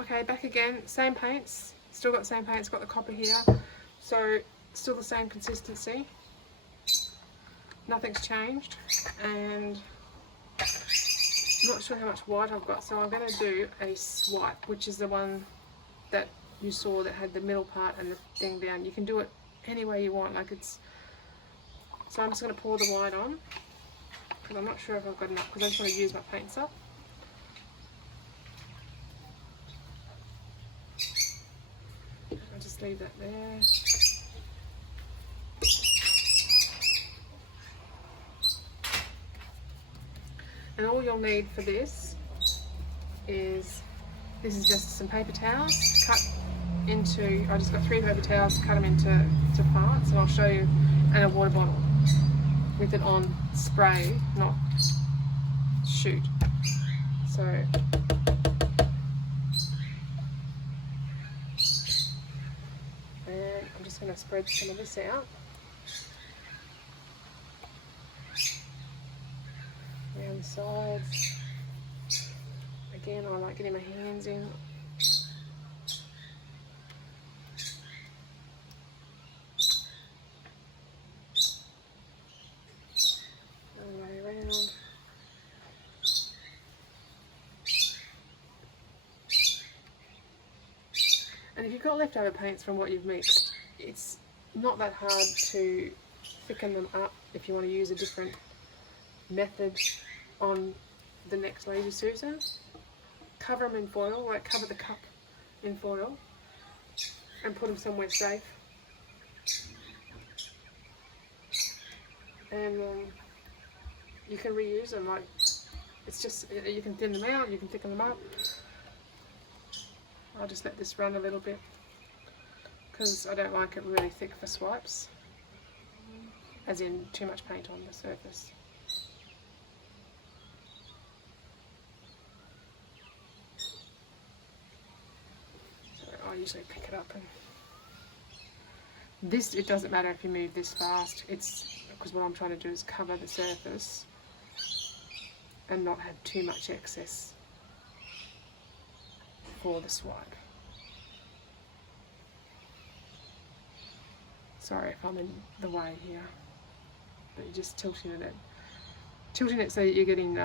Okay, back again, same paints, still got the same paints, got the copper here, so still the same consistency, nothing's changed, and I'm not sure how much white I've got, so I'm going to do a swipe, which is the one that you saw that had the middle part and the thing down. You can do it any way you want, like it's, so I'm just going to pour the white on, because I'm not sure if I've got enough, because I just want to use my paints up. I'll just leave that there. And all you'll need for this is just some paper towels cut into, I just got 3 paper towels, cut them into parts, and I'll show you, and a water bottle with it on spray, not shoot. So and I'm just going to spread some of this out around the sides. Again, I like getting my hands in. All the way around. And if you've got leftover paints from what you've mixed, it's not that hard to thicken them up if you want to use a different method on the next Lazy Susan. Cover them in foil, like cover the cup in foil and put them somewhere safe. And you can reuse them, like it's just, you can thin them out, you can thicken them up. I'll just let this run a little bit because I don't like it really thick for swipes, as in too much paint on the surface. So I usually pick it up, and this, it doesn't matter if you move this fast, it's because what I'm trying to do is cover the surface and not have too much excess for the swipe. Sorry if I'm in the way here, but you're just tilting it so that you're getting,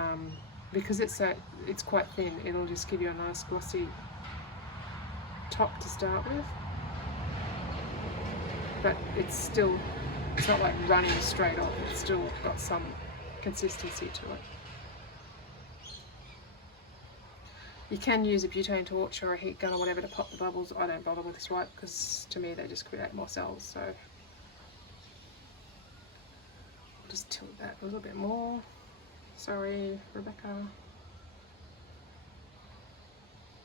because it's quite thin, it'll just give you a nice glossy top to start with, but it's not like running straight off, it's still got some consistency to it. You can use a butane torch or a heat gun or whatever to pop the bubbles. I don't bother with this swipe because to me they just create more cells, so I'll just tilt that a little bit more. Sorry, Rebecca.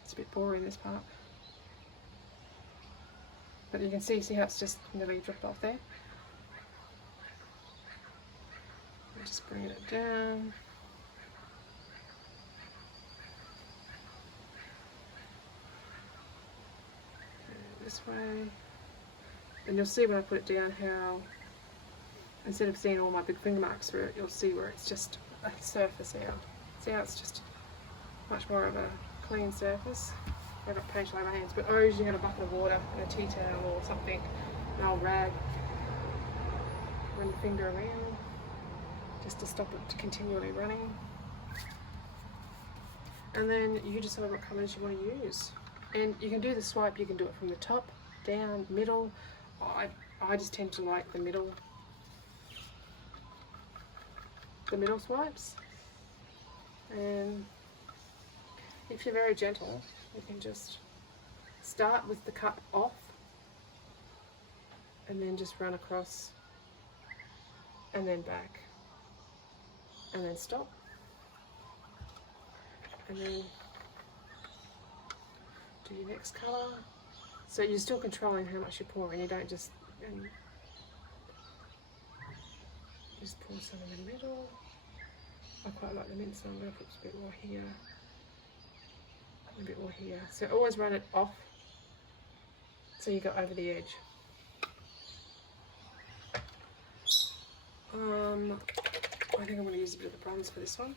It's a bit boring, this part. But you can see how it's just nearly dripped off there. I'm just bringing it down. This way, and you'll see when I put it down how, instead of seeing all my big finger marks through it, you'll see where it's just a surface out. See how it's just much more of a clean surface. I've got paint all over my hands, but I usually have a bucket of water and a tea towel or something, an old rag, run the finger around just to stop it continually running. And then you decide what colours you want to use. And you can do the swipe, you can do it from the top, down, middle. I just tend to like the middle swipes. And if you're very gentle, you can just start with the cup off and then just run across and then back and then stop and then do your next colour. So you're still controlling how much you're pouring, you don't just pour some in the middle. I quite like the mint, so I'm going to put a bit more here, a bit more here. So always run it off so you go over the edge. I think I'm going to use a bit of the bronze for this one,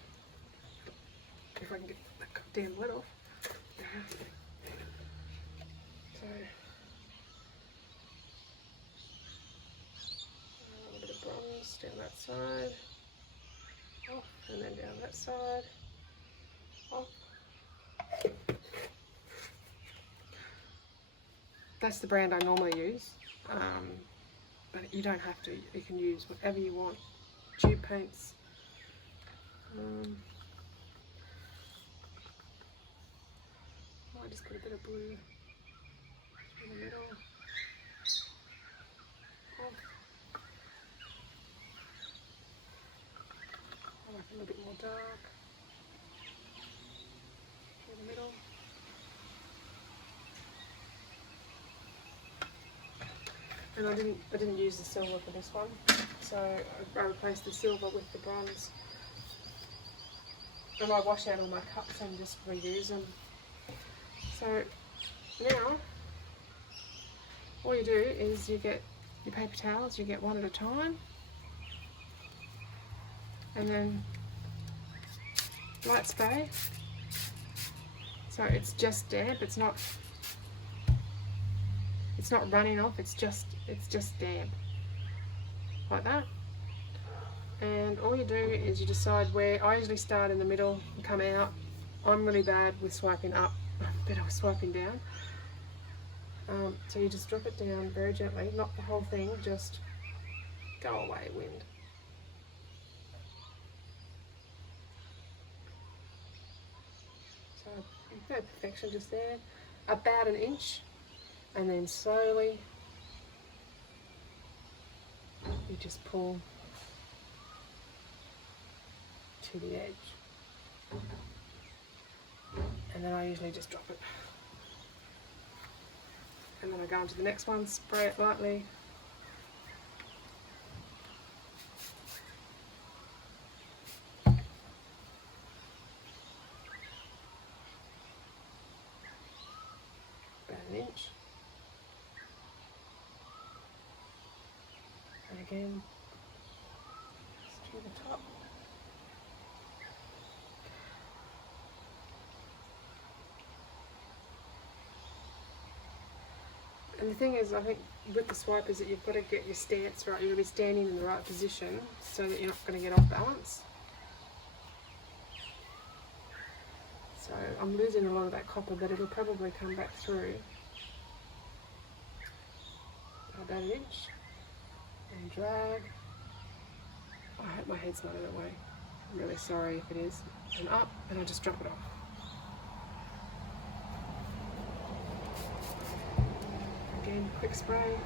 if I can get that damn lid off. side, off, and then down that side, off. That's the brand I normally use, but you don't have to. You can use whatever you want. Tube paints. I just put a bit of blue in the middle. Off. I like a little bit more dark in the middle. And I didn't use the silver for this one, so I replaced the silver with the bronze. And I wash out all my cups and just reuse them. So now all you do is you get your paper towels, you get one at a time, and then light spray. So it's just damp, it's not running off, it's just damp, like that. And all you do is you decide where. I usually start in the middle and come out. I'm really bad with swiping up, I'm better with swiping down. So you just drop it down very gently, not the whole thing, just go away, wind. So no perfection just there, about an inch, and then slowly you just pull to the edge, and then I usually just drop it, and then I go on to the next one, spray it lightly, about an inch, and again just to the top. And the thing is, I think with the swipe is that you've got to get your stance right. You've got to be standing in the right position so that you're not going to get off balance. So I'm losing a lot of that copper, but it'll probably come back through about an inch. And drag. I hope my head's not in the way. I'm really sorry if it is. And up, and I just drop it off. Again, quick spray,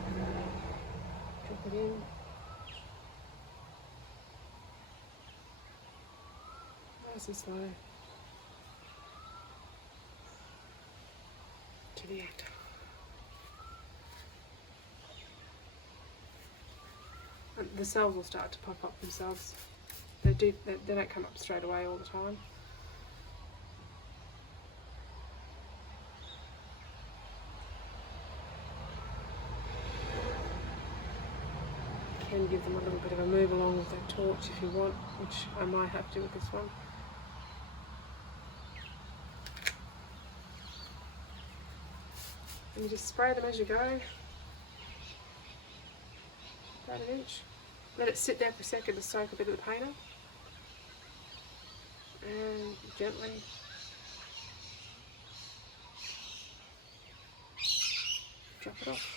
drop it in, nice and slow, to the end. And the cells will start to pop up themselves. They don't come up straight away all the time. Can give them a little bit of a move along with that torch if you want, which I might have to with this one. And you just spray them as you go, about an inch. Let it sit there for a second to soak a bit of the paint up, and gently drop it off.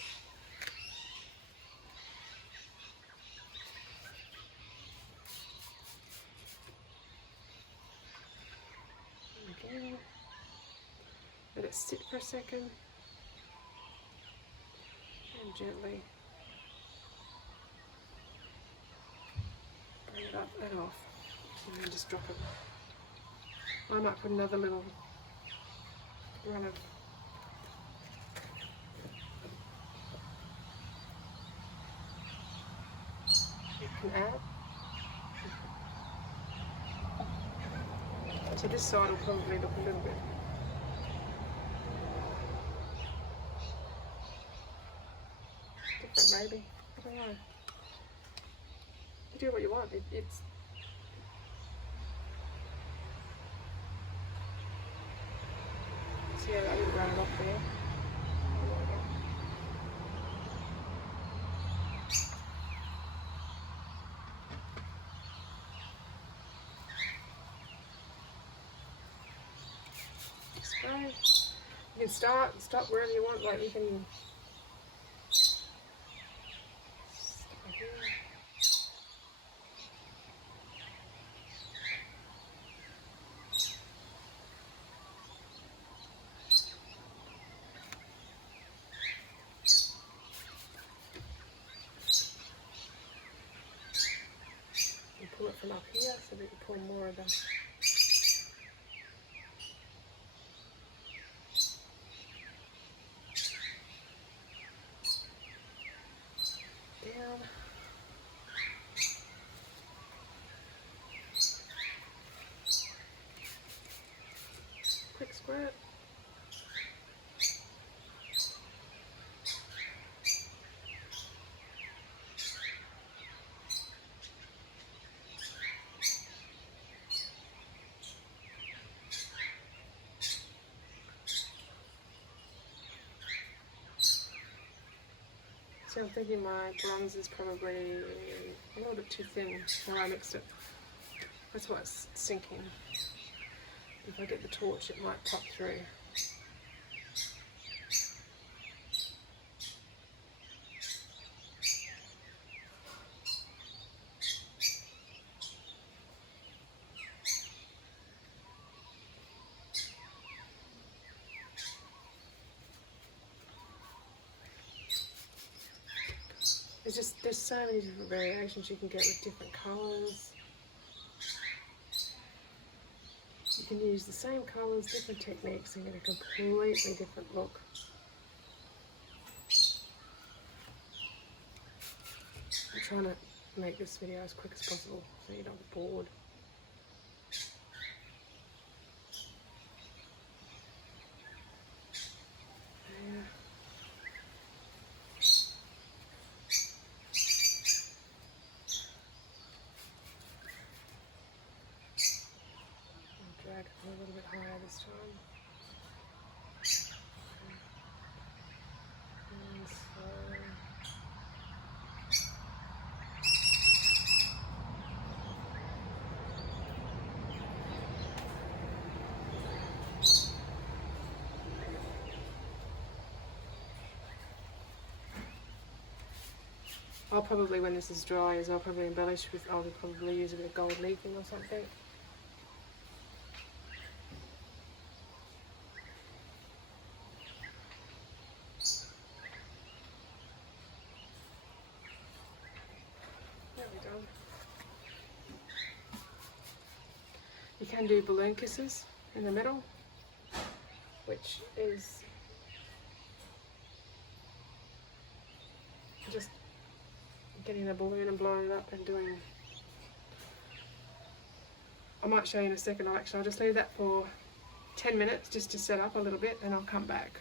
Let it sit for a second, and gently bring it up and off, and then just drop it. I might put another little run of you can add. So this side will probably look a little bit different, maybe. I don't know. You do what you want. It's see how I didn't run it off there. You can stop wherever you want, like you can stop right here. You pull it from up here so that you pull more of the down. Quick squirt. So I'm thinking my bronze is probably a little bit too thin when I mixed it. That's why it's sinking. If I get the torch, it might pop through. There's so many different variations you can get with different colours. You can use the same colours, different techniques, and get a completely different look. I'm trying to make this video as quick as possible so you don't get bored. Drag it a little bit higher this time. And slow. I'll probably, when this is dry, I'll probably embellish with, I'll probably use a bit of gold leafing or something. There we go. You can do balloon kisses in the middle, which is just getting a balloon and blowing it up and doing. I might show you in a second. I'll just leave that for 10 minutes just to set up a little bit and I'll come back.